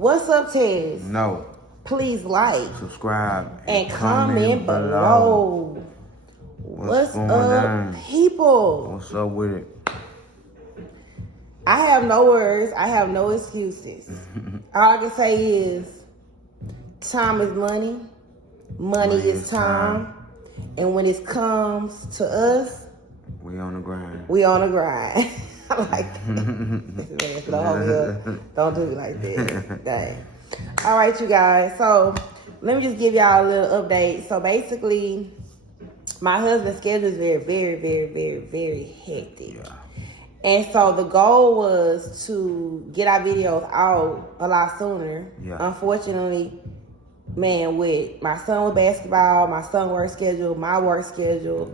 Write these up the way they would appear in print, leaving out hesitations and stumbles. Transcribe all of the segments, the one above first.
What's up, Tez? No. Please like, subscribe, and comment below. What's going up, down? people? What's up with it? I have no words. I have no excuses. All I can say is time is money. Money is time. And when it comes to us, we on the grind. We on the grind. I like that. Don't do me like that. Dang. All right, you guys. So let me just give y'all a little update. So basically, my husband's schedule is very hectic. Yeah. And so the goal was to get our videos out a lot sooner. Yeah. Unfortunately, man, with my son with basketball, my son work schedule, my work schedule,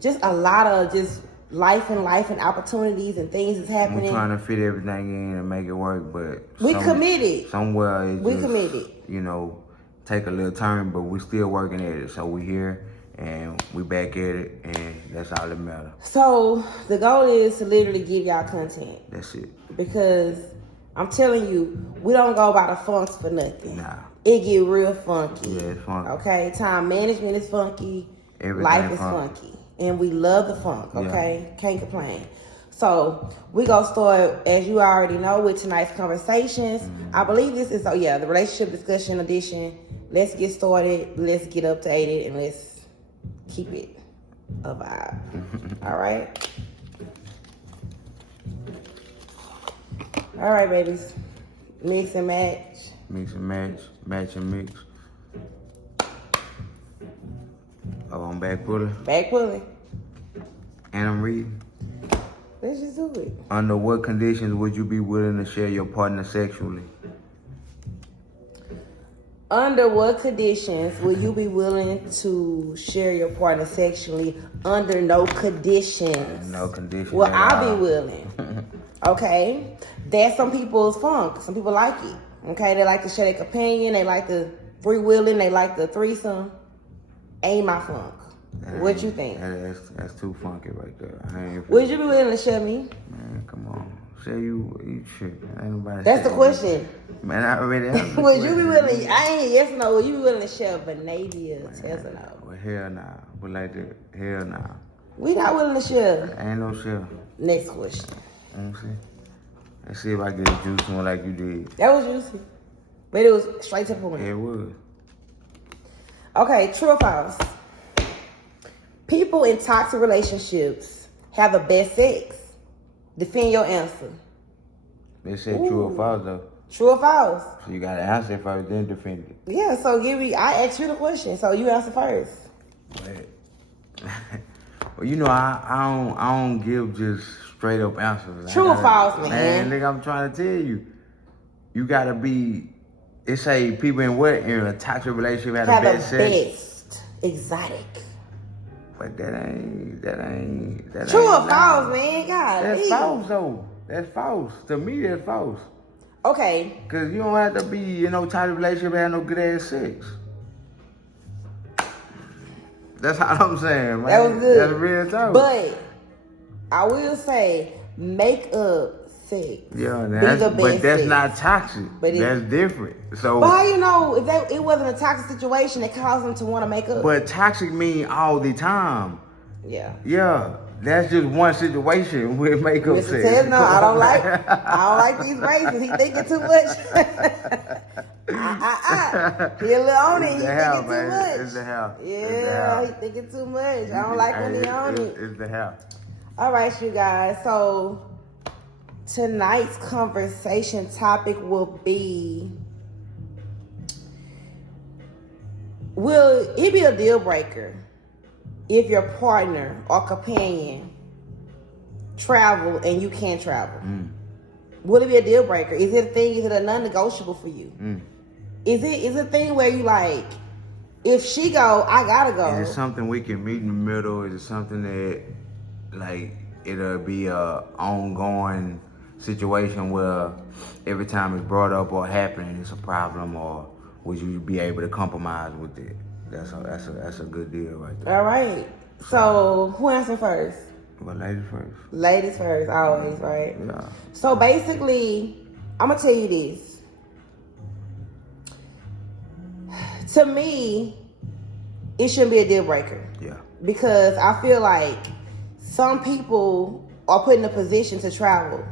just a lot of just life and opportunities and things is happening. We're trying to fit everything in and make it work, but we committed. Somewhere we committed. You know, take a little turn, but we still working at it. So we here and we back at it, and that's all that matters. So the goal is to literally give y'all content. That's it. Because I'm telling you, we don't go by the funks for nothing. Nah. It get real funky. Yeah, it's funky. Okay, time management is funky. Everything life is funky. And we love the funk, okay? Yeah. Can't complain. So we gonna start, as you already know, with tonight's conversations. I believe this is, the relationship discussion edition. Let's get started. Let's get updated, and let's keep it a vibe. All right? All right, babies. Mix and match. Mix and match. Match and mix. Oh, I'm back pulling. Back pulling. And I'm reading. Let's just do it. Under what conditions would you be willing to share your partner sexually? Under what conditions will you be willing to share your partner sexually? Under no conditions. No conditions. Well, I'll be willing. Okay? That's some people's funk. Some people like it. Okay? They like to share their companion. They like the freewheeling. They like the threesome. Ain't my funk. What you think? That's too funky right there. Would you be willing to share me? Man, come on. Share you shit. Ain't nobody. That's the question. Man, I already answered. Would you be willing? I ain't yes or no. Would you be willing to share Vanavia? Yes or no? Well, hell nah. But like that, hell nah. We not willing to share. Ain't no share. Next question. Let's see if I get a juice one like you did. That was juicy. But it was straight to the point. Yeah, it was. Okay, true or false? People in toxic relationships have the best sex. Defend your answer. They said true or false though. True or false? So you gotta answer it first, then defend it. Yeah, so I asked you the question, so you answer first. Well, you know, I don't give just straight up answers. True or false, man? Man, nigga, I'm trying to tell you. You gotta be, it say people in a toxic relationship have the best sex. Exotic. But that ain't true or false, man? God, that's false though. That's false. To me, that's false. Okay. Cause you don't have to be in no toxic relationship and have no good ass sex. That's all I'm saying, man. That was good. That's real talk. But I will say, make up sex. Yeah, but that's not toxic. But that's different. So, but how you know if it wasn't a toxic situation that caused them to want to make up? But toxic mean all the time. Yeah. Yeah, that's just one situation with makeup sex. Says, no, I don't like these races. He thinking too much. He a little on it. He thinking too much. It's the hell. Yeah, he thinking too much. I don't like when he on it. It's the hell. All right, you guys. So tonight's conversation topic will be: will it be a deal breaker if your partner or companion travel and you can't travel? Will it be a deal breaker? Is it a thing? Is it a non-negotiable for you? Is it a thing where you like, if she go, I gotta go? Is it something we can meet in the middle? Is it something that, like, it'll be a ongoing situation where every time it's brought up or happening, it's a problem, or would you be able to compromise with it? That's a good deal right there. All right. So who answered first? Well, ladies first. Ladies first, always, right? Yeah. So basically, I'm gonna tell you this. to me, it shouldn't be a deal breaker. Yeah. Because I feel like some people are put in a position to travel,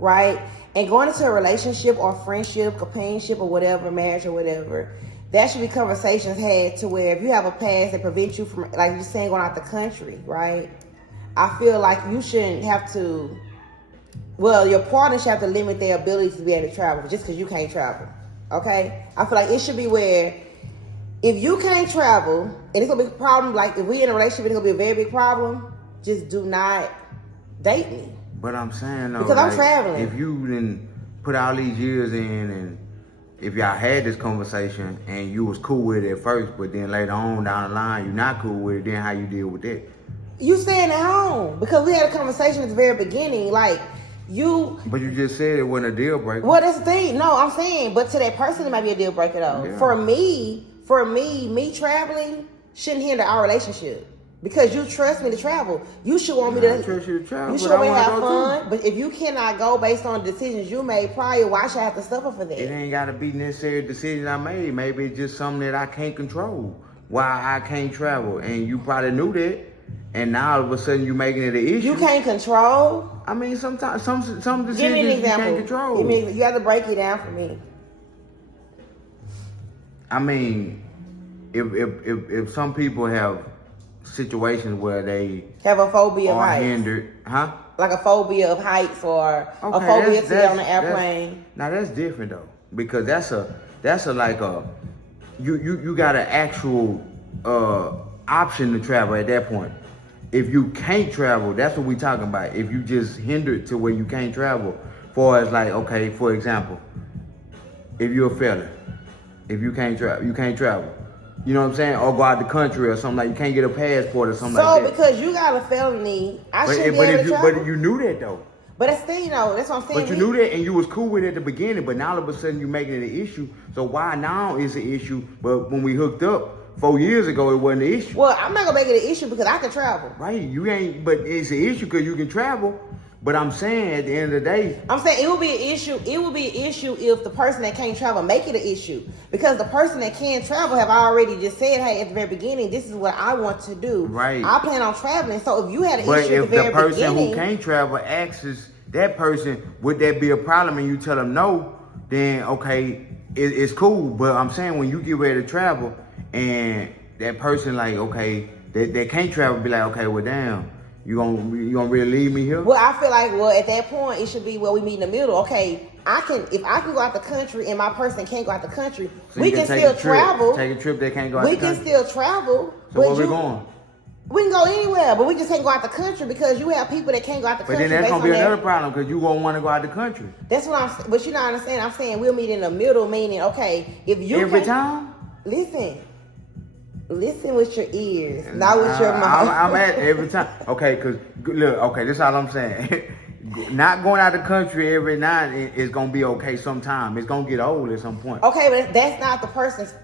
right? And going into a relationship or friendship, companionship or whatever, marriage or whatever, that should be conversations had to where if you have a past that prevents you from, like you're saying, going out the country, right? I feel like you shouldn't have to, well, your partner should have to limit their ability to be able to travel just because you can't travel, okay? I feel like it should be where if you can't travel, and it's gonna be a problem, like if we in a relationship, it's gonna be a very big problem, just do not date me. But I'm saying though, Because I'm traveling. If you didn't put all these years in, and if y'all had this conversation and you was cool with it at first, but then later on down the line you're not cool with it, then how you deal with that? You staying at home because we had a conversation at the very beginning, like you. But you just said it wasn't a deal breaker. Well, that's the thing. No, I'm saying, but to that person, it might be a deal breaker though. Yeah. For me traveling shouldn't hinder our relationship. Because you trust me to travel. You should want me to. I trust you to travel. You should but want me to I have wanna go fun. too. But if you cannot go based on the decisions you made prior, why should I have to suffer for that? It ain't gotta be necessarily a decision I made. Maybe it's just something that I can't control. Why I can't travel, and you probably knew that, and now all of a sudden you making it an issue. You can't control. I mean, sometimes some decisions Give me an you example. can't control. You have to break it down for me. I mean, if some people have situations where they Have a phobia of are heights, hindered, huh? like a phobia of heights, or a Okay, phobia to get on an airplane. Now that's different though, because that's a like a you got an actual option to travel at that point. If you can't travel, that's what we talking about. If you just hindered to where you can't travel, for as like, okay, for example, if you're a felon, if you can't travel, you can't travel. You know what I'm saying? Or go out the country or something, like you can't get a passport or something like So that. because you got a felony, I shouldn't be but able if to you travel. but you knew that though. But that's the thing, though. That's what I'm saying. But you knew that and you was cool with it at the beginning, but now all of a sudden you're making it an issue. So why now is an issue? But when we hooked up 4 years ago, it wasn't an issue. Well, I'm not gonna make it an issue because I can travel. Right, you ain't, but it's an issue because you can travel. But I'm saying at the end of the day, I'm saying it will be an issue. It will be an issue if the person that can't travel make it an issue. Because the person that can travel have already just said, hey, at the very beginning, this is what I want to do. Right. I plan on traveling. So if you had an but issue at if the the very person beginning, who can't travel asks that person, would that be a problem? And you tell them no, then okay, it's cool. But I'm saying when you get ready to travel and that person like, okay, that can't travel, be like, okay, well damn, you gonna really leave me here? well, I feel like, at that point, it should be where we meet in the middle. Okay, if I can go out the country and my person can't go out the country, So we you can take still a trip, travel. Take a trip, they can't go out We the can country. still travel. So where we going? We can go anywhere, but we just can't go out the country because you have people that can't go out the But country. then that's based gonna be on another that. problem because you gonna want to go out the country That's what I'm. But you not understand. I'm saying we'll meet in the middle, meaning okay, if you every can't- time. Listen with your ears, not with your mouth. I'm at every time. Okay, cause look, okay, this is all I'm saying. Not going out the country every night is gonna be okay sometime. It's gonna get old at some point. Okay, but that's not the person's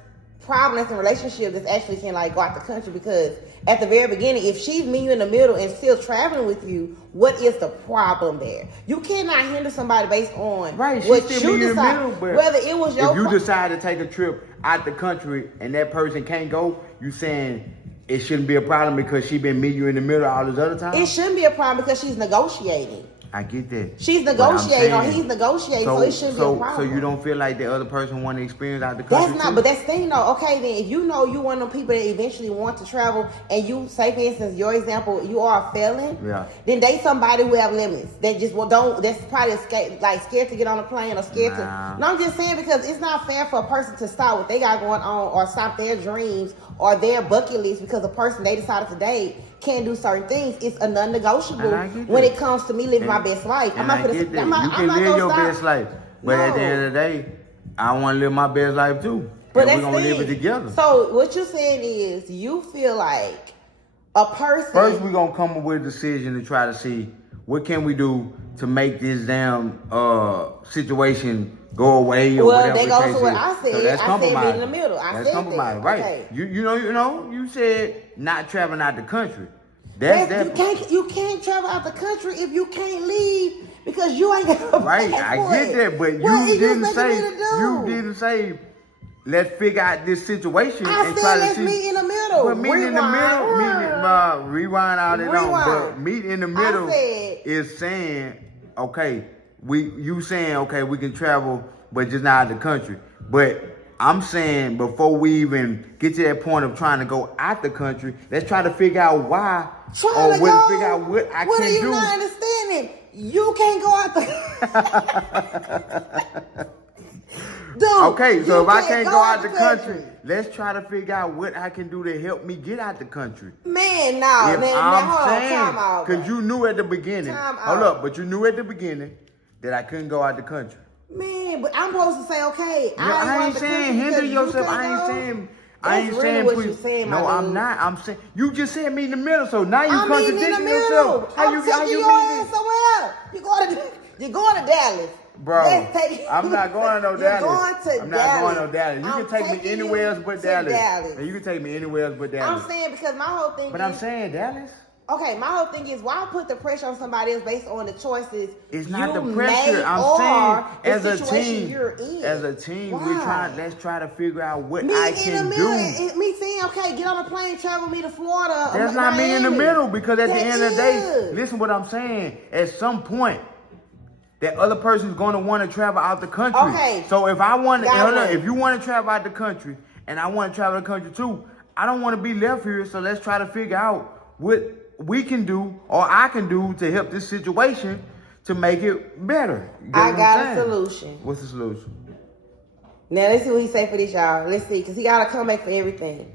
problem. That's in a relationship that's actually can like go out the country because at the very beginning, if she's meeting you in the middle and still traveling with you, what is the problem there? You cannot hinder somebody based on Right, she what still you be in the decide. middle, but Whether it was your if you pro- decide to take a trip out the country and that person can't go, you saying it shouldn't be a problem because she been meeting you in the middle all this other time? it shouldn't be a problem because she's negotiating. I get that. She's But I'm negotiating or saying- he's negotiating, so it shouldn't be a problem. So you don't feel like the other person want to experience out the country? That's not, too? but that's the thing though. Okay, then if you know you one of them people that eventually want to travel, and you say, for instance, your example, you are a felon. Yeah. Then they somebody who have limits. That just don't. That's probably scared to get on a plane or scared Nah. to. No, I'm just saying because it's not fair for a person to stop what they got going on or stop their dreams or their bucket list because the person they decided to date can't do certain things. It's a non-negotiable And I get when that. it comes to me living my best life. And I get that. You can live your best life, but at the end of the day, I want to live my best life too. But and that's we're gonna the live it thing. together. So what you're saying is you feel like a person. First, we're gonna come up with a decision to try to see what can we do to make this damn situation go away or Well, whatever. they the go case to what is. I said. So that's I said compromise. meet in the middle. I That's said compromise, that. right? Okay. You said not traveling out the country. You can't travel out the country if you can't leave because you ain't got a Right, I passport. get that, but What you is didn't expecting say me to do? you didn't say let's figure out this situation I and said try to let's see. meet in the middle. But meet in the middle, rewind all that long. But Rewind. meet in the middle said- is saying, okay, you saying, okay, we can travel, but just not out the country. But I'm saying before we even get to that point of trying to go out the country, let's try to figure out why Figure out what I what can are you do. not understanding? You can't go out the. Dude, Okay, so you if I can't go out the country, let's try to figure out what I can do to help me get out the country. man, no, If now, I'm hold on, saying, time out. because you knew at the beginning, Time hold out. up, but you knew at the beginning that I couldn't go out the country. Man, but I'm supposed to say, okay, I ain't saying hinder yourself. I ain't saying. I ain't That's saying really what please. you're saying, No, my I'm dude. not. I'm saying you just said me in the middle, so now you I'm meeting in the contradicting middle. yourself. I'm taking your mean ass somewhere else. You're going to Dallas. Bro, Let's take- I'm not going to no You're Dallas. going to I'm Dallas. not going to no Dallas. You I'm can take me taking anywhere you else but to Dallas. Dallas. And you can take me anywhere else but Dallas. I'm saying because my whole thing But is, I'm saying Dallas. okay, my whole thing is why put the pressure on somebody else based on the choices It's not you the pressure. made I'm or saying the as a situation team, you're in. Why? let's try to figure out what Me I in the can middle, do. and me saying, okay, get on a plane, travel me to Florida. That's not me in the Miami. middle because at the That end of the day, is. listen what I'm saying. At some point, that other person's going to want to travel out the country. Okay. So if I want to, Got hold on, one. if you want to travel out the country and I want to travel the country too, I don't want to be left here. So let's try to figure out what we can do or I can do to help this situation to make it better. You get I what got I'm a saying? solution. What's the solution? Now let's see what he say for this, y'all. Let's see, because he got to come back for everything.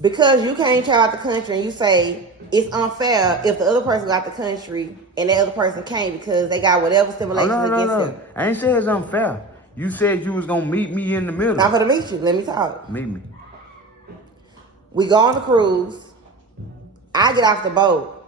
Because you can't travel out the country and you say it's unfair if the other person got the country and the other person can't because they got whatever stimulation against them. I ain't say it's unfair. You said you was going to meet me in the middle. I'm going to meet you. Let me talk. Meet me. We go on the cruise. I get off the boat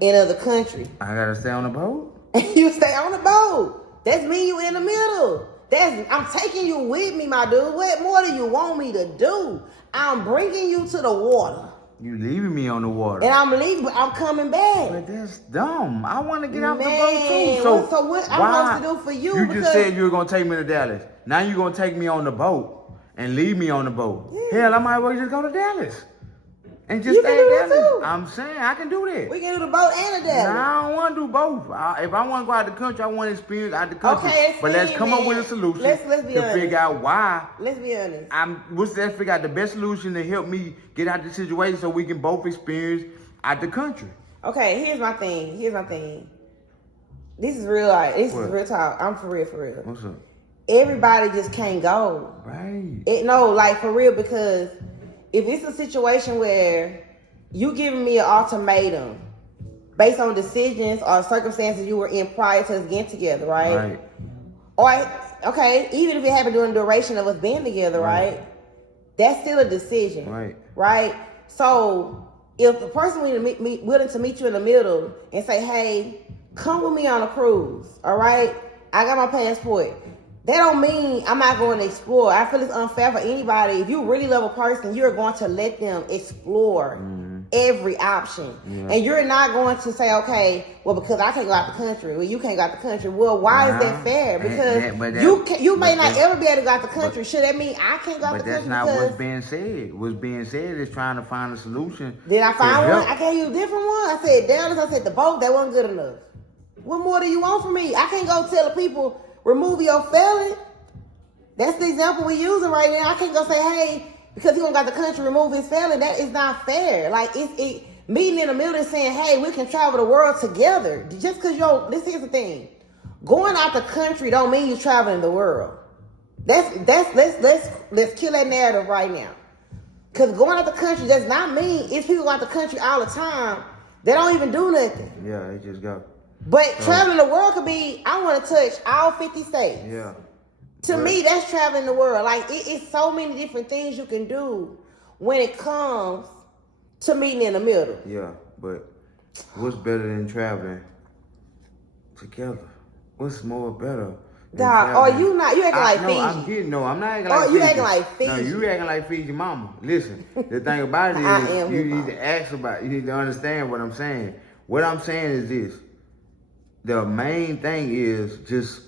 in another country. I got to stay on the boat? And you stay on the boat. That's me, you in the middle. I'm taking you with me, my dude. What more do you want me to do? I'm bringing you to the water. You leaving me on the water. And I'm leaving, but I'm coming back. But that's dumb. I want to get off the Man, boat too. So what I'm why- supposed to do for you? You because just said you were going to take me to Dallas. Now you're going to take me on the boat and leave me on the boat. Yeah. Hell, I might as well just go to Dallas. And just You stay can do in that Dallas. too. I'm saying I can do that. we can do the boat and the Dallas. Nah, I don't want to do both. If I want to go out the country, I want to experience out the country. Okay, but let's come up with a experiment. solution Let's be to honest. figure out why. Let's be honest. Let's figure out the best solution to help me get out the situation so we can both experience out the country. Okay, here's my thing. This is real life. This What? is real talk. I'm for real. What's up? Everybody just can't go. Right. Like for real, because if it's a situation where you giving me an ultimatum based on decisions or circumstances you were in prior to us getting together, right? Or okay, even if it happened during the duration of us being together, right? That's still a decision, right? So if the person willing to meet you in the middle and say, "Hey, come with me on a cruise," all right? I got my passport. That don't mean I'm not going to explore. I feel it's unfair for anybody. If you really love a person, you're going to let them explore every option. Yeah. And you're not going to say, okay, well, because I can't go out the country. Well, you can't go out the country. Well, why is that fair? Because you may not ever be able to go out the country. Should that mean I can't go out the country? But that's not what's being said. What's being said is trying to find a solution. Did I find to one? I gave you a different one. I said Dallas. I said the boat. That wasn't good enough. What more do you want from me? I can't go tell the people, remove your felon. That's the example we're using right now. I can't go say, hey, because he don't got the country, remove his felon. That is not fair. Like it meeting in the middle and saying, hey, we can travel the world together. Just because here's the thing. Going out the country don't mean you're traveling the world. Let's kill that narrative right now. Because going out the country does not mean it's people out the country all the time. They don't even do nothing. Yeah, they just go. But traveling the world could be, I want to touch all 50 states. Yeah. To me, that's traveling the world. Like, it's so many different things you can do when it comes to meeting in the middle. Yeah, but what's better than traveling together? What's more better? Dog, are you not? You acting like Fiji. I'm not acting like Fiji. You acting like Fiji. No, you acting like Fiji mama. Listen, the thing about it is you need to ask about, you need to understand what I'm saying. What I'm saying is this. The main thing is just,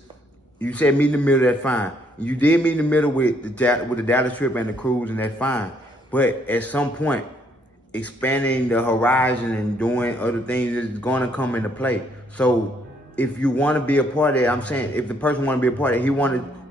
you said meet in the middle, that's fine. You did meet in the middle with the Dallas trip and the cruise, and that's fine. But at some point, expanding the horizon and doing other things is going to come into play. So if you want to be a part of it, I'm saying if the person want to be a part of it,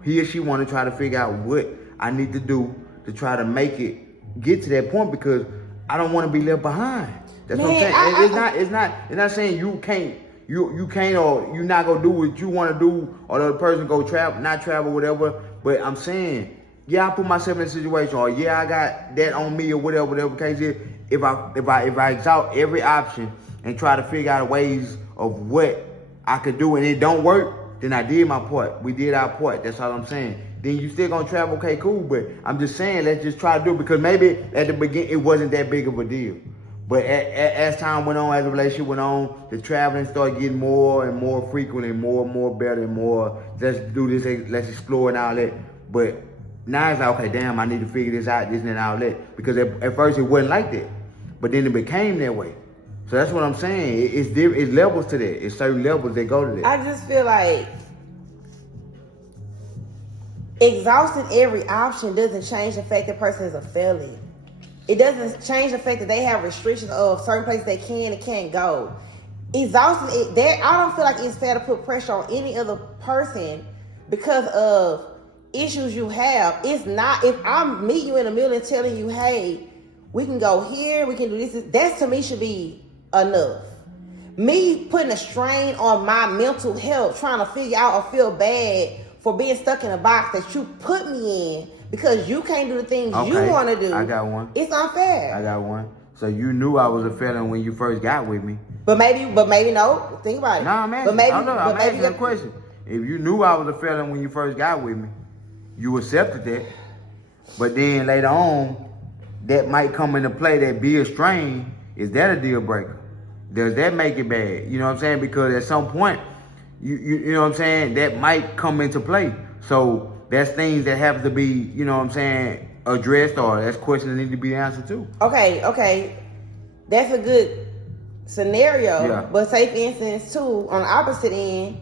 he or she want to try to figure out what I need to do to try to make it get to that point, because I don't want to be left behind. That's what I'm saying. It's not saying you can't or you're not gonna do what you want to do, or the other person go not travel, whatever. But I'm saying, yeah, I put myself in a situation, or yeah, I got that on me, or whatever the case is. If I exalt every option and try to figure out ways of what I could do, and it don't work, then I did my part. We did our part. That's all I'm saying. Then you still gonna travel, okay, cool. But I'm just saying, let's just try to do it, because maybe at the beginning it wasn't that big of a deal. But as time went on, as the relationship went on, the traveling started getting more and more frequent and more better and more, let's do this, let's explore and all that. But now it's like, okay, damn, I need to figure this out, this and all that. Because at first it wasn't like that. But then it became that way. So that's what I'm saying. It's levels to that. It's certain levels that go to that. I just feel like exhausting every option doesn't change the fact that person is a felon. It doesn't change the fact that they have restrictions of certain places they can and can't go. Exhausting it, I don't feel like it's fair to put pressure on any other person because of issues you have. It's not, if I'm meeting you in the middle and telling you, hey, we can go here, we can do this, that to me should be enough. Me putting a strain on my mental health, trying to figure out or feel bad for being stuck in a box that you put me in, because you can't do the things you want to do. I got one. It's unfair. I got one. So you knew I was a felon when you first got with me. But maybe no. Think about it. No, I'm asking. I'm asking a question. If you knew I was a felon when you first got with me, you accepted that. But then later on, that might come into play, that be a strain. Is that a deal breaker? Does that make it bad? You know what I'm saying? Because at some point, you know what I'm saying, that might come into play. So that's things that have to be, you know what I'm saying, addressed, or that's questions that need to be answered too. Okay. That's a good scenario. Yeah. But say, for instance, too, on the opposite end,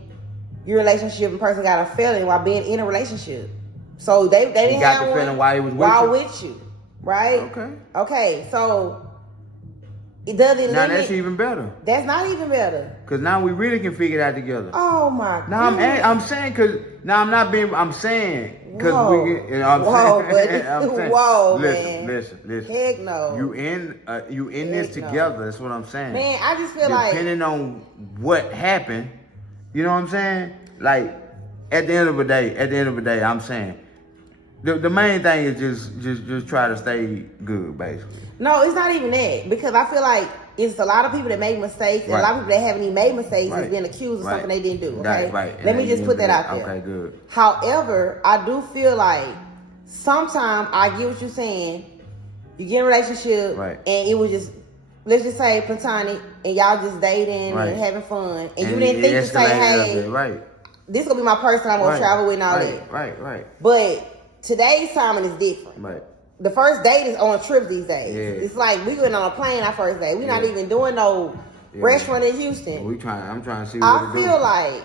your relationship and person got a felon while being in a relationship. So they didn't got have the feeling one while he was with you, right? Okay. So it doesn't. Now that's even better. That's not even better. Cause now we really can figure it out together. Oh my God. Now I'm saying, cause now I'm not being. I'm saying, cause we. You know, I'm saying. Whoa, listen. Heck no. You in this together. That's what I'm saying. Man, I just feel like depending on what happened, you know what I'm saying. Like at the end of the day, I'm saying. The main thing is just try to stay good, basically. No, it's not even that, because I feel like it's a lot of people that make mistakes, and a lot of people that haven't even made mistakes is being accused of something they didn't do. Okay, let me just put that out there. Okay, good. However, I do feel like sometimes I get what you're saying. You get in a relationship, and it was just, let's just say platonic, and y'all just dating and having fun, and you didn't think to say, hey, this gonna be my person I'm gonna travel with and all that. Right. But today's timing is different. Right. The first date is on trips these days. Yeah. It's like we went on a plane our first day. We're not even doing no restaurant in Houston. I'm trying to see what I feel like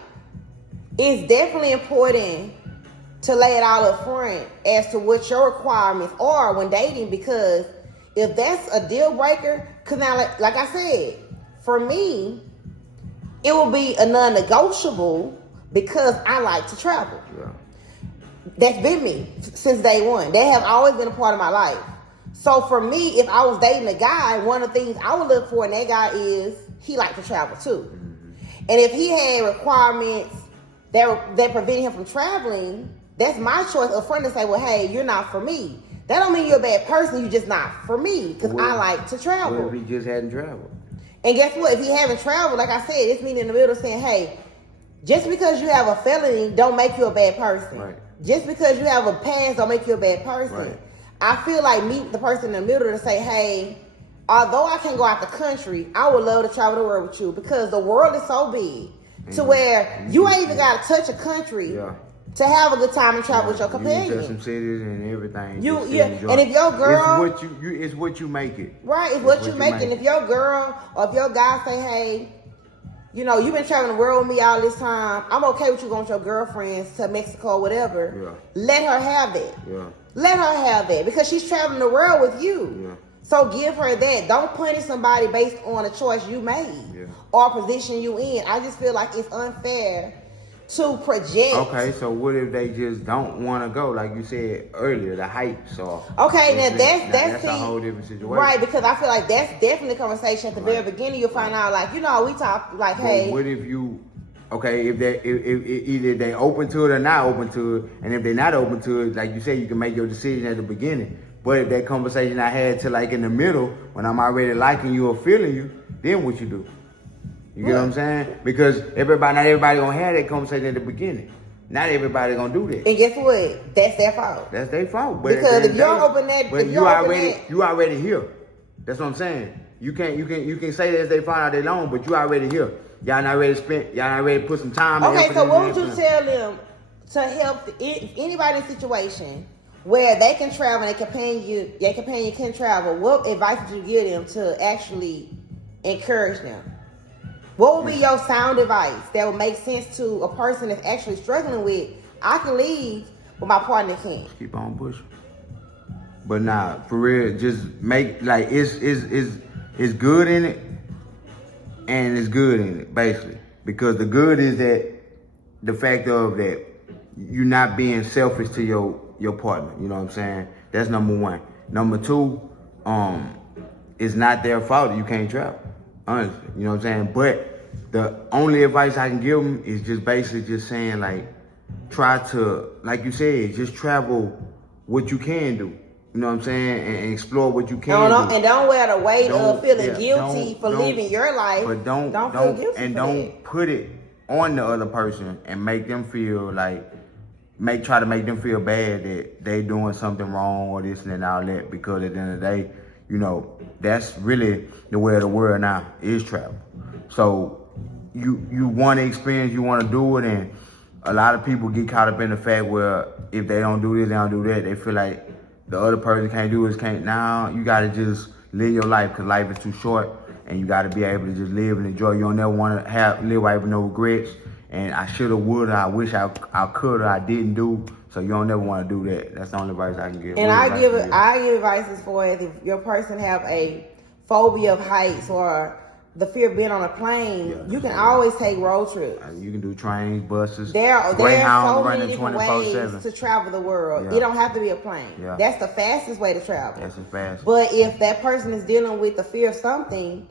it's definitely important to lay it all up front as to what your requirements are when dating, because if that's a deal breaker, because now, like I said, for me, it will be a non-negotiable because I like to travel. Yeah. That's been me since day one. They have always been a part of my life. So for me, if I was dating a guy, one of the things I would look for in that guy is he liked to travel too. Mm-hmm. And if he had requirements that prevented him from traveling, that's my choice up front to say, well, hey, you're not for me. That don't mean you're a bad person. You're just not for me because I like to travel. What if he just hadn't traveled? And guess what? If he haven't traveled, like I said, it's me in the middle saying, hey, just because you have a felony don't make you a bad person. Right. Just because you have a past don't make you a bad person. Right. I feel like meet the person in the middle to say, hey, although I can go out the country, I would love to travel the world with you, because the world is so big to where you ain't even got to touch a country to have a good time and travel with your companion. You touch some cities and everything. And if your girl, it's what you make it. Right, it's what you make it. And if your girl or if your guy say, hey, you know, you've been traveling the world with me all this time. I'm okay with you going with your girlfriends to Mexico or whatever. Yeah. Let her have that. Yeah. Let her have that because she's traveling the world with you. Yeah. So give her that. Don't punish somebody based on a choice you made or position you in. I just feel like it's unfair to project. Okay, so what if they just don't want to go, like you said earlier, the hype? So okay, now that's a whole different situation, right? Because I feel like that's definitely a conversation at the very beginning. You'll find out, like, you know, we talk like, hey, what if you? Okay, if either they open to it or not open to it, and if they're not open to it, like you said, you can make your decision at the beginning. But if that conversation I had to like in the middle, when I'm already liking you or feeling you, then what you do? You get what I'm saying? Because not everybody gonna have that conversation at the beginning. Not everybody gonna do that. And guess what? That's their fault. That's their fault. But because if you don't open that, but you already here. That's what I'm saying. You can say that they find out they long, but you already here. Y'all not ready to put some time. Okay, so what would you tell them to help anybody in a situation where they can travel and their companion can travel? What advice would you give them to actually encourage them? What would be your sound advice that would make sense to a person that's actually struggling with, I can leave, but my partner can't? Keep on pushing. But nah, for real, just make like it's good in it and it's good in it, basically. Because the good is that the fact of that you're not being selfish to your partner. You know what I'm saying? That's number one. Number two, it's not their fault that you can't travel. Honestly, you know what I'm saying? But the only advice I can give them is just basically just saying, like, try to, like you said, just travel what you can do. You know what I'm saying? And explore what you can do. And don't wear the weight of feeling guilty for living your life. But don't feel guilty and for don't that. put it on the other person and make them feel like, try to make them feel bad that they doing something wrong or this and all that. Because at the end of the day, you know, that's really the way of the world now is travel. So you want to experience, you want to do it, and a lot of people get caught up in the fact where if they don't do this, they don't do that. They feel like the other person can't do this, can't. Now you got to just live your life because life is too short, and you got to be able to just live and enjoy. You don't never want to live life with no regrets. And I shoulda, woulda, I wish I coulda, I didn't do. So you don't never want to do that. That's the only advice I can give. And I give advice as far as if your person have a phobia of heights or the fear of being on a plane, you can always take road trips. You can do trains, buses. There are so many different ways 24/7 to travel the world. It don't have to be a plane. That's the fastest way to travel. That's the fastest. But if that person is dealing with the fear of something,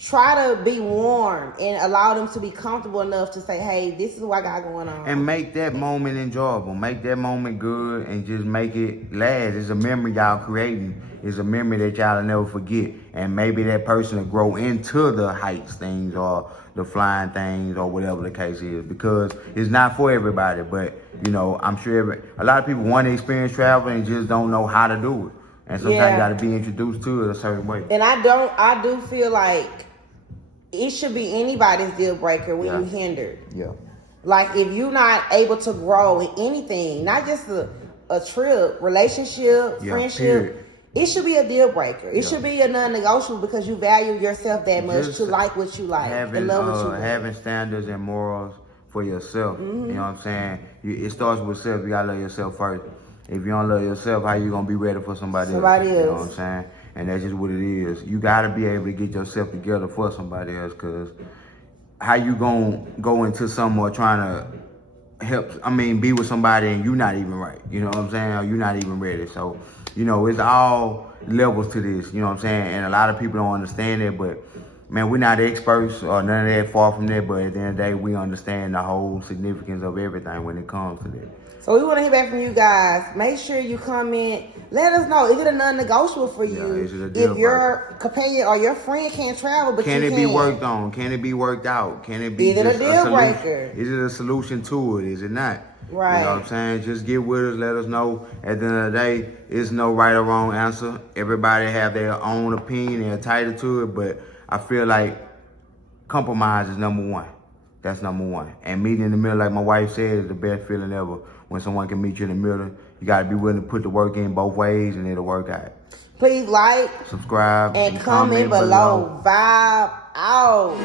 try to be warm and allow them to be comfortable enough to say, hey, this is what I got going on. And make that moment enjoyable. Make that moment good and just make it last. It's a memory y'all creating. It's a memory that y'all will never forget. And maybe that person will grow into the heights things or the flying things or whatever the case is. Because it's not for everybody. But, you know, I'm sure a lot of people want to experience travel and just don't know how to do it. And sometimes you got to be introduced to it a certain way. And I do feel like it should be anybody's deal breaker when you're hindered. Yeah. Like if you're not able to grow in anything, not just a trip, relationship, friendship, period. It should be a deal breaker. It should be a non-negotiable because you value yourself that much just to like what you like and love what you love. Having standards and morals for yourself. Mm-hmm. You know what I'm saying? It starts with self. You gotta love yourself first. If you don't love yourself, how you gonna be ready for somebody else? You know what I'm saying? And that's just what it is. You gotta be able to get yourself together for somebody else, cause how you gonna go into something or trying to be with somebody and you not even right. You know what I'm saying? Or you not even ready. So, you know, it's all levels to this, you know what I'm saying? And a lot of people don't understand it, but man, we're not experts or none of that, far from that, but at the end of the day, we understand the whole significance of everything when it comes to that. So we want to hear back from you guys. Make sure you comment. Let us know. Is it a non-negotiable for you? If your companion or your friend can't travel, but can you can? Can it be worked on? Can it be worked out? Can it be is it a deal breaker? Is it a solution to it? Is it not? Right. You know what I'm saying? Just get with us. Let us know. At the end of the day, it's no right or wrong answer. Everybody have their own opinion. They're entitled to it. But I feel like compromise is number one. That's number one. And meeting in the middle, like my wife said, is the best feeling ever. When someone can meet you in the middle, you got to be willing to put the work in both ways and it'll work out. Please like, subscribe, and comment below. Vibe out.